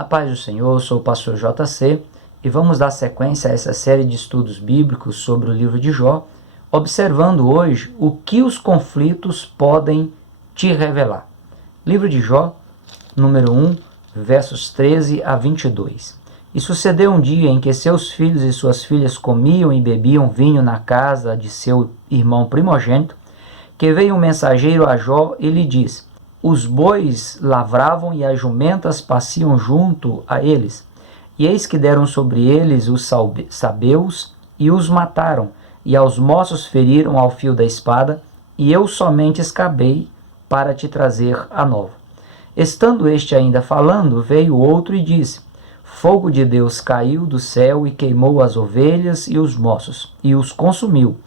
A paz do Senhor, eu sou o pastor JC e vamos dar sequência a essa série de estudos bíblicos sobre o livro de Jó, observando hoje o que os conflitos podem te revelar. Livro de Jó, número 1, versos 13 a 22. E sucedeu um dia em que seus filhos e suas filhas comiam e bebiam vinho na casa de seu irmão primogênito, que veio um mensageiro a Jó e lhe disse: os bois lavravam e as jumentas pasciam junto a eles. E eis que deram sobre eles os sabeus e os mataram, e aos moços feriram ao fio da espada, e eu somente escapei para te trazer a nova. Estando este ainda falando, veio outro e disse: fogo de Deus caiu do céu e queimou as ovelhas e os moços, e os consumiu,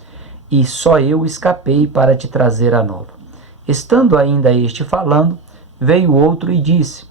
e só eu escapei para te trazer a nova. Estando ainda este falando, veio outro e disse: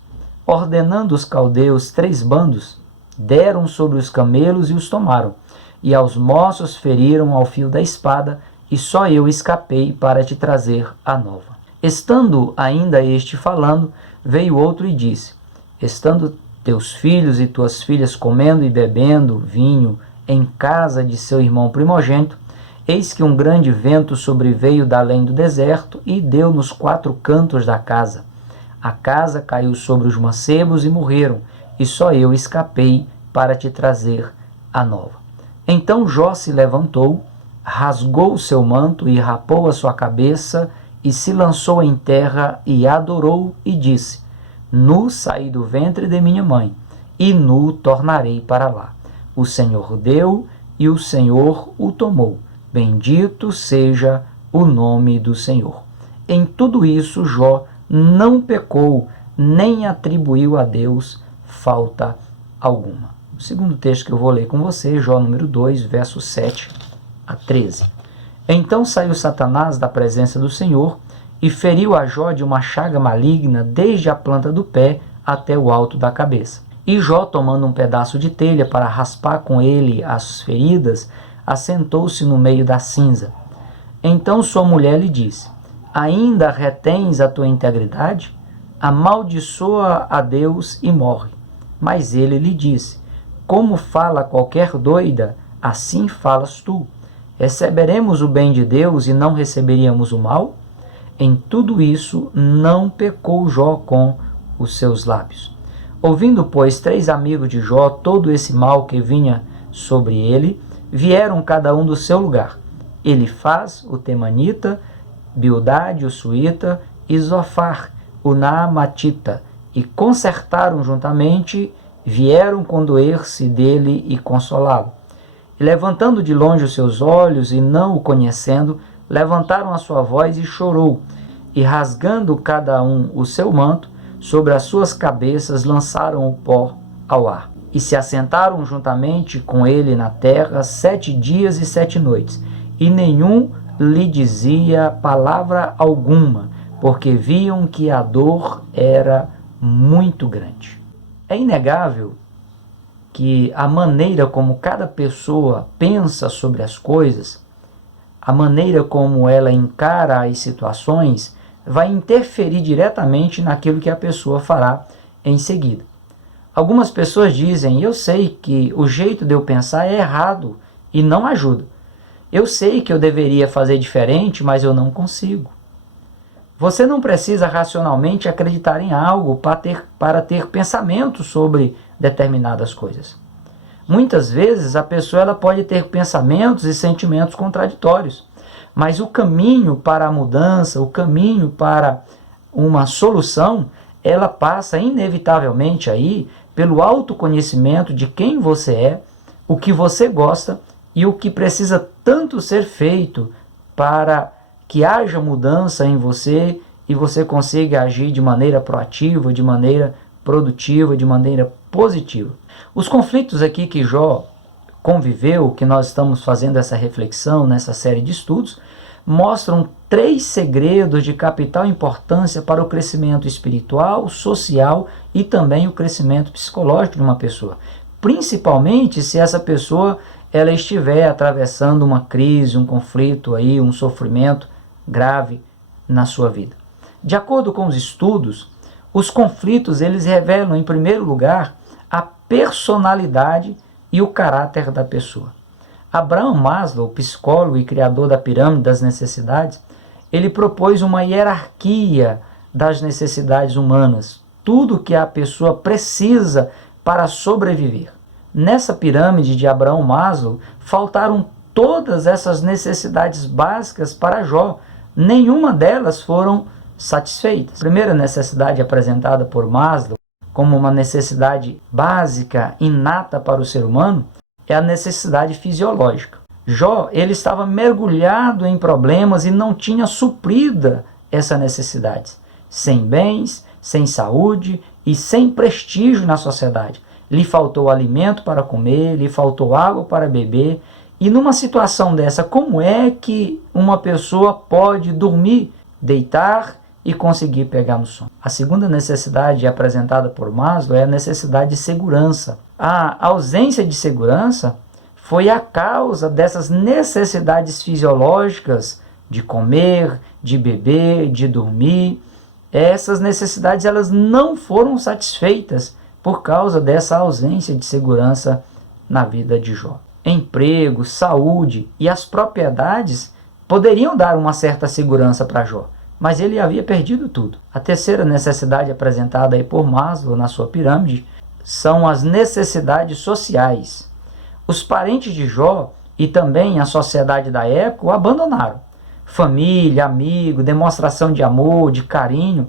ordenando os caldeus 3 bandos, deram sobre os camelos e os tomaram, e aos moços feriram ao fio da espada, e só eu escapei para te trazer a nova. Estando ainda este falando, veio outro e disse: estando teus filhos e tuas filhas comendo e bebendo vinho em casa de seu irmão primogênito, eis que um grande vento sobreveio da além do deserto e deu nos 4 cantos da casa. A casa caiu sobre os mancebos e morreram, e só eu escapei para te trazer a nova. Então Jó se levantou, rasgou o seu manto e rapou a sua cabeça, e se lançou em terra e adorou e disse: nu saí do ventre de minha mãe, e nu tornarei para lá. O Senhor deu e o Senhor o tomou. Bendito seja o nome do Senhor. Em tudo isso, Jó não pecou, nem atribuiu a Deus falta alguma. O segundo texto que eu vou ler com você, Jó número 2, versos 7 a 13. Então saiu Satanás da presença do Senhor e feriu a Jó de uma chaga maligna desde a planta do pé até o alto da cabeça. E Jó, tomando um pedaço de telha para raspar com ele as feridas, assentou-se no meio da cinza. Então sua mulher lhe disse: ainda retens a tua integridade? Amaldiçoa a Deus e morre. Mas ele lhe disse: como fala qualquer doida, assim falas tu. Receberemos o bem de Deus e não receberíamos o mal? Em tudo isso não pecou Jó com os seus lábios. Ouvindo, pois, 3 amigos de Jó todo esse mal que vinha sobre ele, vieram cada um do seu lugar: Elifaz, o temanita, Bildade, o suíta, e Zofar, o naamatita, e concertaram juntamente, vieram condoer-se dele e consolá-lo. E levantando de longe os seus olhos e não o conhecendo, levantaram a sua voz e chorou, e rasgando cada um o seu manto, sobre as suas cabeças lançaram o pó ao ar. E se assentaram juntamente com ele na terra 7 dias e 7 noites, e nenhum lhe dizia palavra alguma, porque viam que a dor era muito grande. É inegável que a maneira como cada pessoa pensa sobre as coisas, a maneira como ela encara as situações, vai interferir diretamente naquilo que a pessoa fará em seguida. Algumas pessoas dizem: eu sei que o jeito de eu pensar é errado e não ajuda. Eu sei que eu deveria fazer diferente, mas eu não consigo. Você não precisa racionalmente acreditar em algo para ter pensamento sobre determinadas coisas. Muitas vezes a pessoa ela pode ter pensamentos e sentimentos contraditórios, mas o caminho para a mudança, o caminho para uma solução, ela passa inevitavelmente aí pelo autoconhecimento de quem você é, o que você gosta e o que precisa tanto ser feito para que haja mudança em você e você consiga agir de maneira proativa, de maneira produtiva, de maneira positiva. Os conflitos aqui que Jó conviveu, que nós estamos fazendo essa reflexão nessa série de estudos, mostram 3 segredos de capital importância para o crescimento espiritual, social e também o crescimento psicológico de uma pessoa. Principalmente se essa pessoa ela estiver atravessando uma crise, um conflito, aí, um sofrimento grave na sua vida. De acordo com os estudos, Os conflitos, eles revelam, em primeiro lugar, a personalidade e o caráter da pessoa. Abraham Maslow, psicólogo e criador da pirâmide das necessidades, ele propôs uma hierarquia das necessidades humanas, tudo que a pessoa precisa para sobreviver. Nessa pirâmide de Abraham Maslow, faltaram todas essas necessidades básicas para Jó. Nenhuma delas foram satisfeitas. A primeira necessidade apresentada por Maslow como uma necessidade básica, inata para o ser humano, é a necessidade fisiológica. Jó, ele estava mergulhado em problemas e não tinha suprida essa necessidade. Sem bens, sem saúde e sem prestígio na sociedade. Lhe faltou alimento para comer, lhe faltou água para beber. E numa situação dessa, como é que uma pessoa pode dormir, deitar e conseguir pegar no sono? A segunda necessidade apresentada por Maslow é a necessidade de segurança. A ausência de segurança foi a causa dessas necessidades fisiológicas de comer, de beber, de dormir. Essas necessidades elas não foram satisfeitas por causa dessa ausência de segurança na vida de Jó. Emprego, saúde e as propriedades poderiam dar uma certa segurança para Jó, mas ele havia perdido tudo. A terceira necessidade apresentada aí por Maslow na sua pirâmide são as necessidades sociais. Os parentes de Jó e também a sociedade da época o abandonaram. Família, amigo, demonstração de amor, de carinho,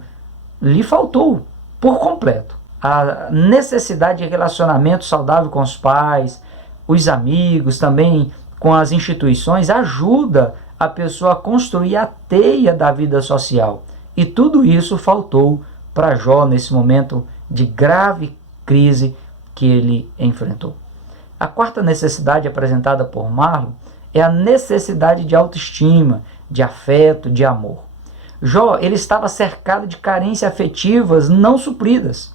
lhe faltou por completo. A necessidade de relacionamento saudável com os pais, os amigos, também com as instituições, ajuda a pessoa a construir a teia da vida social. E tudo isso faltou para Jó nesse momento de grave crise que ele enfrentou. A quarta necessidade apresentada por Maslow é a necessidade de autoestima, de afeto, de amor. Jó, ele estava cercado de carências afetivas não supridas.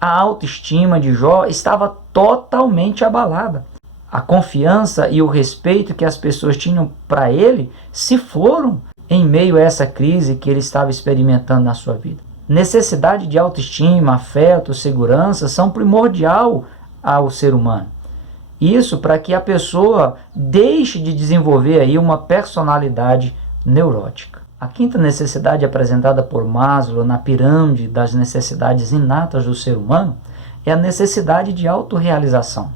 A autoestima de Jó estava totalmente abalada. A confiança e o respeito que as pessoas tinham para ele se foram em meio a essa crise que ele estava experimentando na sua vida. Necessidade de autoestima, afeto, segurança são primordial ao ser humano. Isso para que a pessoa deixe de desenvolver aí uma personalidade neurótica. A quinta necessidade apresentada por Maslow na pirâmide das necessidades inatas do ser humano é a necessidade de autorrealização.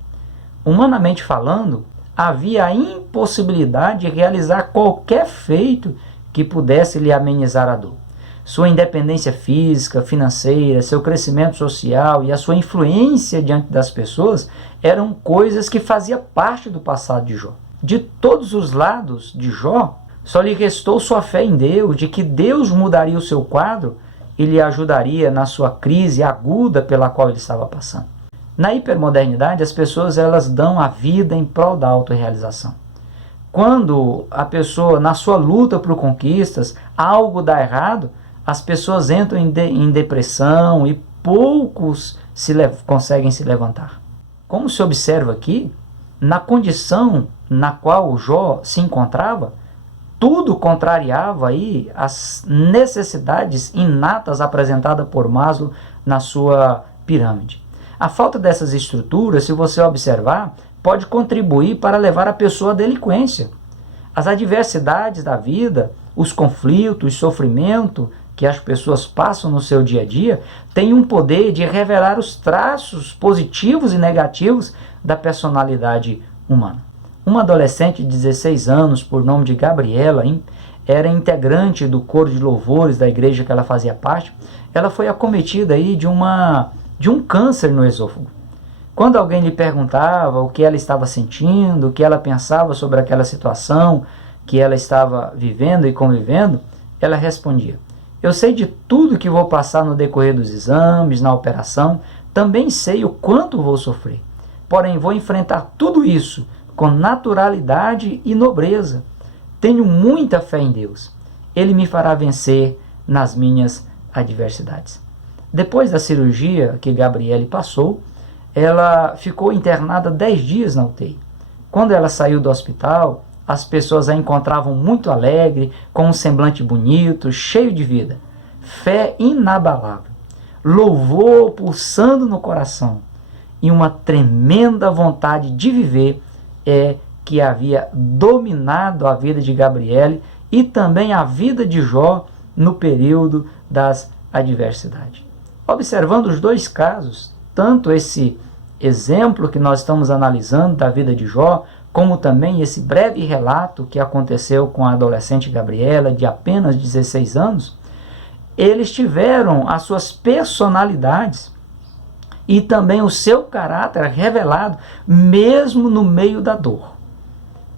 Humanamente falando, havia a impossibilidade de realizar qualquer feito que pudesse lhe amenizar a dor. Sua independência física, financeira, seu crescimento social e a sua influência diante das pessoas eram coisas que faziam parte do passado de Jó. De todos os lados de Jó, só lhe restou sua fé em Deus, de que Deus mudaria o seu quadro e lhe ajudaria na sua crise aguda pela qual ele estava passando. Na hipermodernidade, as pessoas elas dão a vida em prol da autorrealização. Quando a pessoa, na sua luta por conquistas, algo dá errado, as pessoas entram em depressão e poucos conseguem se levantar. Como se observa aqui, na condição na qual Jó se encontrava, tudo contrariava aí as necessidades inatas apresentadas por Maslow na sua pirâmide. A falta dessas estruturas, se você observar, pode contribuir para levar a pessoa à delinquência. As adversidades da vida, os conflitos, o sofrimento que as pessoas passam no seu dia a dia, têm um poder de revelar os traços positivos e negativos da personalidade humana. Uma adolescente de 16 anos, por nome de Gabriela, era integrante do coro de louvores da igreja que ela fazia parte. Ela foi acometida aí de um câncer no esôfago. Quando alguém lhe perguntava o que ela estava sentindo, o que ela pensava sobre aquela situação que ela estava vivendo e convivendo, ela respondia: eu sei de tudo que vou passar no decorrer dos exames, na operação, também sei o quanto vou sofrer. Porém, vou enfrentar tudo isso com naturalidade e nobreza. Tenho muita fé em Deus. Ele me fará vencer nas minhas adversidades. Depois da cirurgia que Gabriele passou, ela ficou internada 10 dias na UTI. Quando ela saiu do hospital, as pessoas a encontravam muito alegre, com um semblante bonito, cheio de vida. Fé inabalável. louvor pulsando no coração e uma tremenda vontade de viver que havia dominado a vida de Gabriele e também a vida de Jó no período das adversidades. Observando os dois casos, tanto esse exemplo que nós estamos analisando da vida de Jó, como também esse breve relato que aconteceu com a adolescente Gabriela, de apenas 16 anos, eles tiveram as suas personalidades e também o seu caráter revelado, mesmo no meio da dor.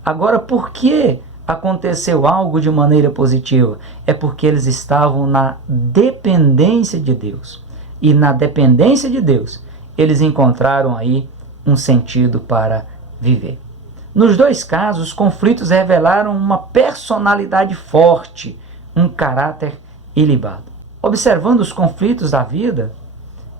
Agora, por que aconteceu algo de maneira positiva? É porque eles estavam na dependência de Deus. E na dependência de Deus, eles encontraram aí um sentido para viver. Nos dois casos, os conflitos revelaram uma personalidade forte, um caráter ilibado. Observando os conflitos da vida,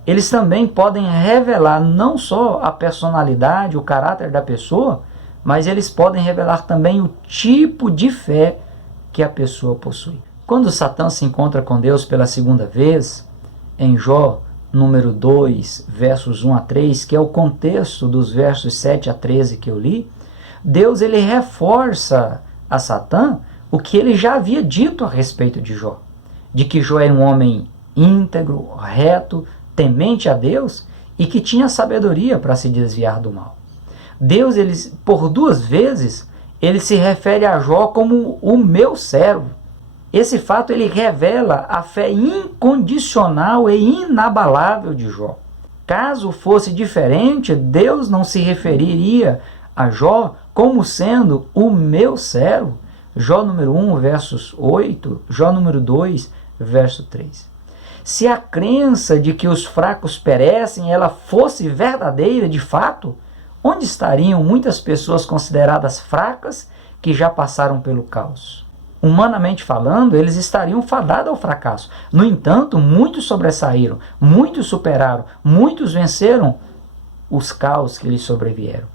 eles também podem revelar não só a personalidade, o caráter da pessoa, mas eles podem revelar também o tipo de fé que a pessoa possui. Quando Satã se encontra com Deus pela segunda vez, em Jó, número 2, versos 1 a 3, que é o contexto dos versos 7 a 13 que eu li, Deus ele reforça a Satã o que ele já havia dito a respeito de Jó, de que Jó era um homem íntegro, reto, temente a Deus e que tinha sabedoria para se desviar do mal. Deus, por duas vezes, ele se refere a Jó como o meu servo. Esse fato ele revela a fé incondicional e inabalável de Jó. Caso fosse diferente, Deus não se referiria a Jó como sendo o meu servo. Jó número 1, versos 8, Jó número 2, verso 3. Se a crença de que os fracos perecem, ela fosse verdadeira de fato, onde estariam muitas pessoas consideradas fracas que já passaram pelo caos? Humanamente falando, eles estariam fadados ao fracasso. No entanto, muitos sobressaíram, muitos superaram, muitos venceram os caos que lhes sobrevieram.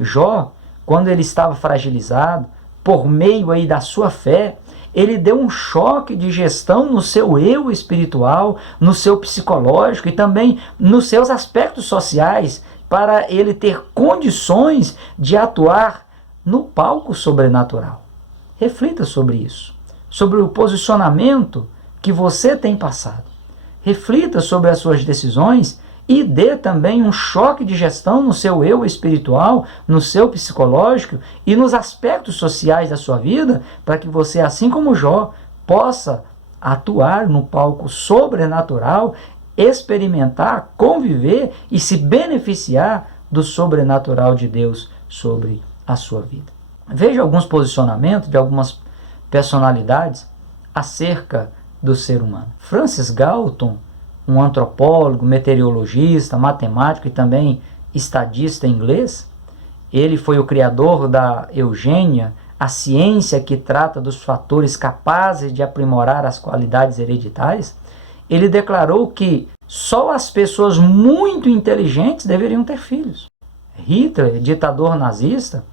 Jó, quando ele estava fragilizado, por meio aí da sua fé, ele deu um choque de gestão no seu eu espiritual, no seu psicológico e também nos seus aspectos sociais, para ele ter condições de atuar no palco sobrenatural. Reflita sobre isso, sobre o posicionamento que você tem passado. Reflita sobre as suas decisões e dê também um choque de gestão no seu eu espiritual, no seu psicológico e nos aspectos sociais da sua vida, para que você, assim como Jó, possa atuar no palco sobrenatural, experimentar, conviver e se beneficiar do sobrenatural de Deus sobre a sua vida. Veja alguns posicionamentos de algumas personalidades acerca do ser humano. Francis Galton, um antropólogo, meteorologista, matemático e também estadista inglês, ele foi o criador da eugênia, a ciência que trata dos fatores capazes de aprimorar as qualidades hereditárias. Ele declarou que só as pessoas muito inteligentes deveriam ter filhos. Hitler, ditador nazista,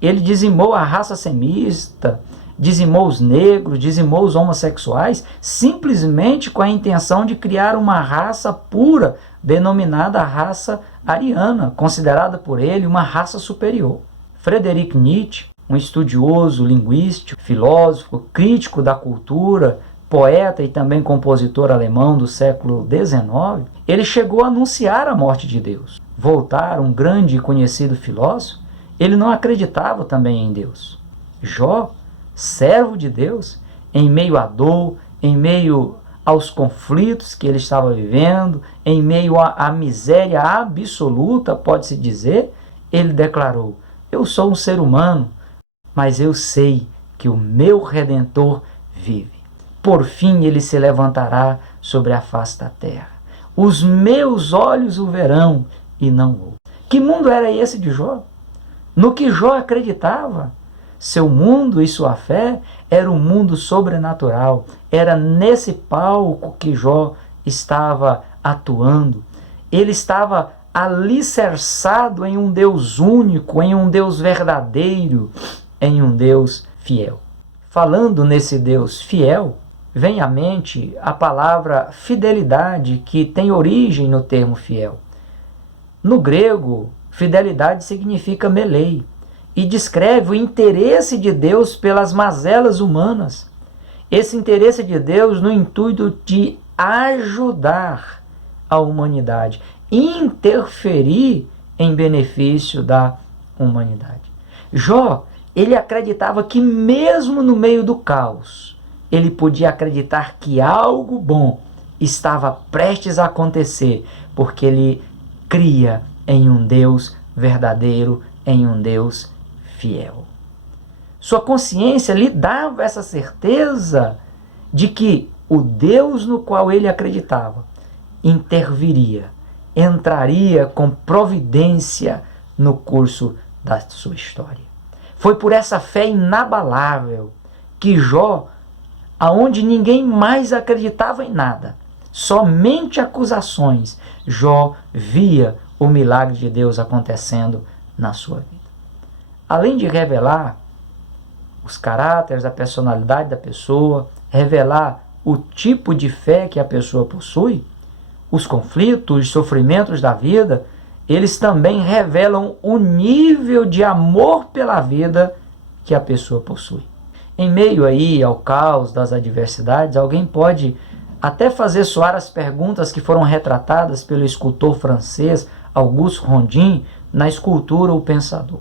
ele dizimou a raça semita, dizimou os negros, dizimou os homossexuais, simplesmente com a intenção de criar uma raça pura, denominada raça ariana, considerada por ele uma raça superior. Friedrich Nietzsche, um estudioso linguístico, filósofo, crítico da cultura, poeta e também compositor alemão do século XIX, ele chegou a anunciar a morte de Deus. Voltaire, um grande e conhecido filósofo, ele não acreditava também em Deus. Jó, servo de Deus, em meio à dor, em meio aos conflitos que ele estava vivendo, em meio à miséria absoluta, pode-se dizer, ele declarou: eu sou um ser humano, mas eu sei que o meu Redentor vive. Por fim ele se levantará sobre a face da terra. Os meus olhos o verão e não o. Que mundo era esse de Jó? No que Jó acreditava, seu mundo e sua fé era um mundo sobrenatural. Era nesse palco que Jó estava atuando. Ele estava alicerçado em um Deus único, em um Deus verdadeiro, em um Deus fiel. Falando nesse Deus fiel, vem à mente a palavra fidelidade, que tem origem no termo fiel. No grego, fidelidade significa melei e descreve o interesse de Deus pelas mazelas humanas. Esse interesse de Deus no intuito de ajudar a humanidade, interferir em benefício da humanidade. Jó, ele acreditava que mesmo no meio do caos, ele podia acreditar que algo bom estava prestes a acontecer, porque ele cria em um Deus verdadeiro, em um Deus fiel. Sua consciência lhe dava essa certeza de que o Deus no qual ele acreditava interviria, entraria com providência no curso da sua história. Foi por essa fé inabalável que Jó, aonde ninguém mais acreditava em nada, somente acusações, Jó via o milagre de Deus acontecendo na sua vida. Além de revelar os caráteres, a personalidade da pessoa, revelar o tipo de fé que a pessoa possui, os conflitos, os sofrimentos da vida, eles também revelam o nível de amor pela vida que a pessoa possui. Em meio aí ao caos das adversidades, alguém pode até fazer soar as perguntas que foram retratadas pelo escultor francês Auguste Rodin na escultura O Pensador.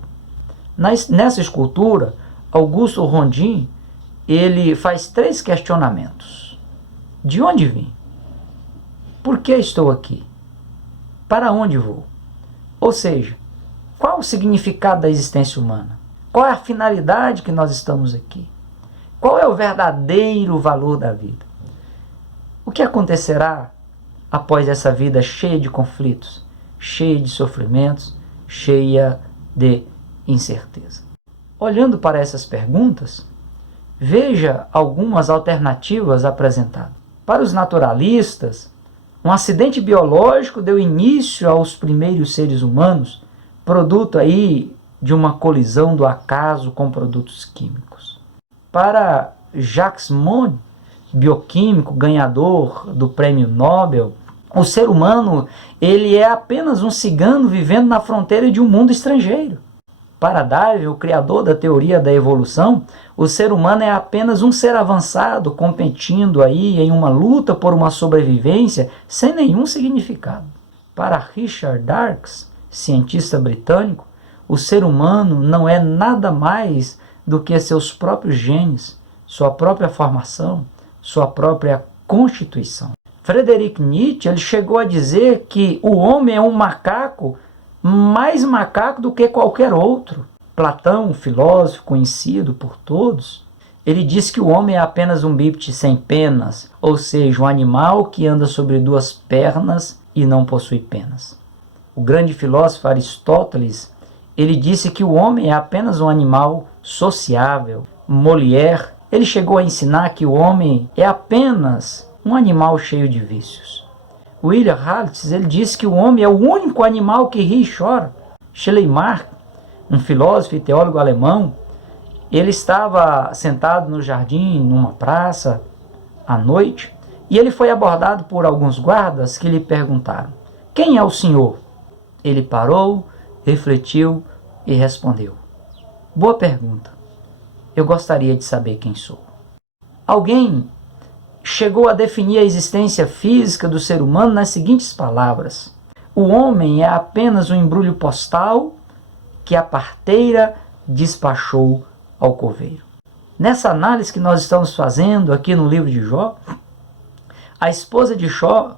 Nessa escultura, Auguste Rodin, ele faz 3 questionamentos. De onde vim? Por que estou aqui? Para onde vou? Ou seja, qual o significado da existência humana? Qual é a finalidade que nós estamos aqui? Qual é o verdadeiro valor da vida? O que acontecerá após essa vida cheia de conflitos, cheia de sofrimentos, cheia de incerteza? Olhando para essas perguntas, veja algumas alternativas apresentadas. Para os naturalistas, um acidente biológico deu início aos primeiros seres humanos, produto aí de uma colisão do acaso com produtos químicos. Para Jacques Monod, bioquímico, ganhador do Prêmio Nobel, o ser humano ele é apenas um cigano vivendo na fronteira de um mundo estrangeiro. Para Darwin, o criador da teoria da evolução, o ser humano é apenas um ser avançado, competindo aí em uma luta por uma sobrevivência sem nenhum significado. Para Richard Dawkins, cientista britânico, o ser humano não é nada mais do que seus próprios genes, sua própria formação, sua própria constituição. Friedrich Nietzsche ele chegou a dizer que o homem é um macaco, mais macaco do que qualquer outro. Platão, um filósofo conhecido por todos, ele diz que o homem é apenas um bípede sem penas, ou seja, um animal que anda sobre 2 pernas e não possui penas. O grande filósofo Aristóteles, ele disse que o homem é apenas um animal sociável. Molière, ele chegou a ensinar que o homem é apenas um animal cheio de vícios. William Haltz, ele disse que o homem é o único animal que ri e chora. Schleiermacher, um filósofo e teólogo alemão, ele estava sentado no jardim, numa praça, à noite, e ele foi abordado por alguns guardas que lhe perguntaram: "Quem é o senhor?" Ele parou, refletiu e respondeu: "Boa pergunta. Eu gostaria de saber quem sou." Alguém chegou a definir a existência física do ser humano nas seguintes palavras: o homem é apenas um embrulho postal que a parteira despachou ao coveiro. Nessa análise que nós estamos fazendo aqui no livro de Jó, a esposa de Jó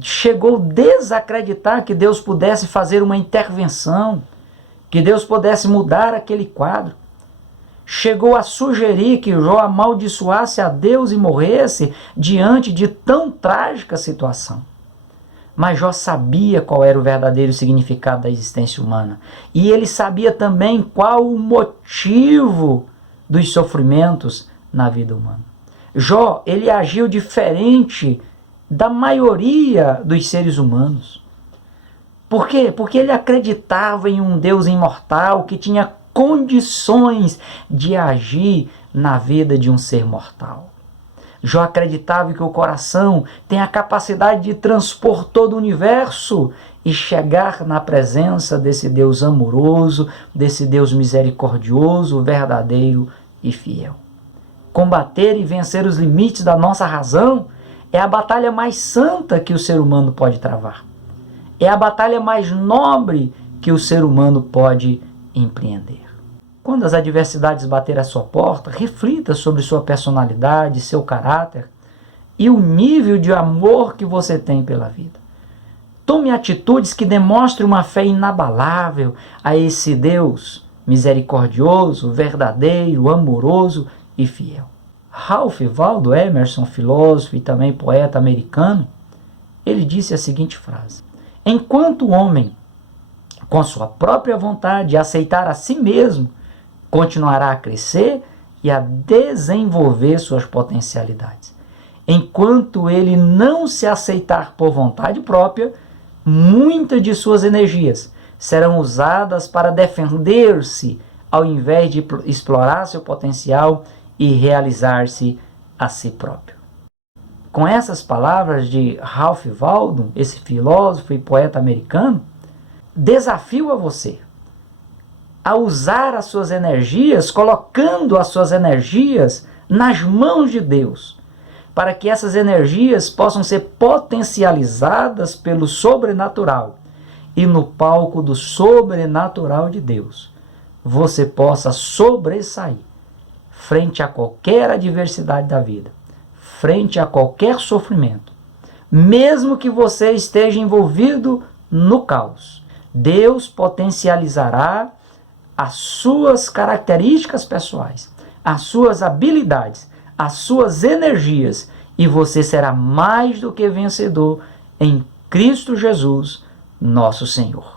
chegou a desacreditar que Deus pudesse fazer uma intervenção, que Deus pudesse mudar aquele quadro. Chegou a sugerir que Jó amaldiçoasse a Deus e morresse diante de tão trágica situação. Mas Jó sabia qual era o verdadeiro significado da existência humana. E ele sabia também qual o motivo dos sofrimentos na vida humana. Jó, ele agiu diferente da maioria dos seres humanos. Por quê? Porque ele acreditava em um Deus imortal que tinha condições de agir na vida de um ser mortal. Jó acreditava que o coração tem a capacidade de transpor todo o universo e chegar na presença desse Deus amoroso, desse Deus misericordioso, verdadeiro e fiel. Combater e vencer os limites da nossa razão é a batalha mais santa que o ser humano pode travar. É a batalha mais nobre que o ser humano pode empreender. Quando as adversidades baterem à sua porta, reflita sobre sua personalidade, seu caráter e o nível de amor que você tem pela vida. Tome atitudes que demonstrem uma fé inabalável a esse Deus misericordioso, verdadeiro, amoroso e fiel. Ralph Waldo Emerson, filósofo e também poeta americano, ele disse a seguinte frase: enquanto o homem, com sua própria vontade, aceitar a si mesmo, continuará a crescer e a desenvolver suas potencialidades. Enquanto ele não se aceitar por vontade própria, muitas de suas energias serão usadas para defender-se, ao invés de explorar seu potencial e realizar-se a si próprio. Com essas palavras de Ralph Waldo, esse filósofo e poeta americano, desafio a você a usar as suas energias, colocando as suas energias nas mãos de Deus, para que essas energias possam ser potencializadas pelo sobrenatural e no palco do sobrenatural de Deus você possa sobressair frente a qualquer adversidade da vida, frente a qualquer sofrimento. Mesmo que você esteja envolvido no caos, Deus potencializará as suas características pessoais, as suas habilidades, as suas energias, e você será mais do que vencedor em Cristo Jesus, nosso Senhor.